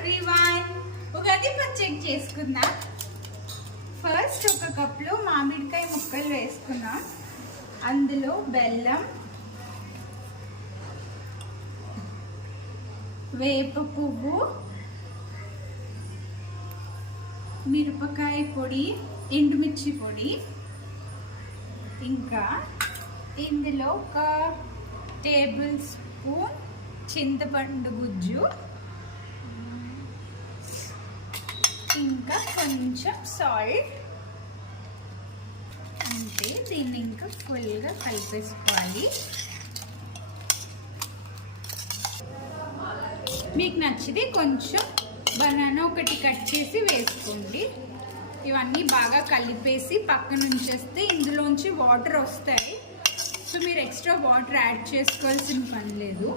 Everyone, Ugadi పచ్చడి చేసుకుందాం. First ఒక కప్లో మామిడికాయ ముక్కలు వేసుకున్నాం. అందులో బెల్లం, వేప పువ్వు, మిరపకాయ పొడి, ఎండుమిర్చి పొడి, ఇంకా ఇందులో ఒక టేబుల్ స్పూన్ చింతపండు గుజ్జు, ఇంకా కొంచెం సాల్ట్. అంటే దీన్ని ఇంకా ఫుల్గా కలిపేసుకోవాలి. మీకు నచ్చితే కొంచెం బనానా ఒకటి కట్ చేసి వేసుకోండి. ఇవన్నీ బాగా కలిపేసి పక్కన ఉంచేస్తే ఇందులోంచి వాటర్ వస్తాయి. సో మీరు ఎక్స్ట్రా వాటర్ యాడ్ చేసుకోవాల్సిన పని లేదు.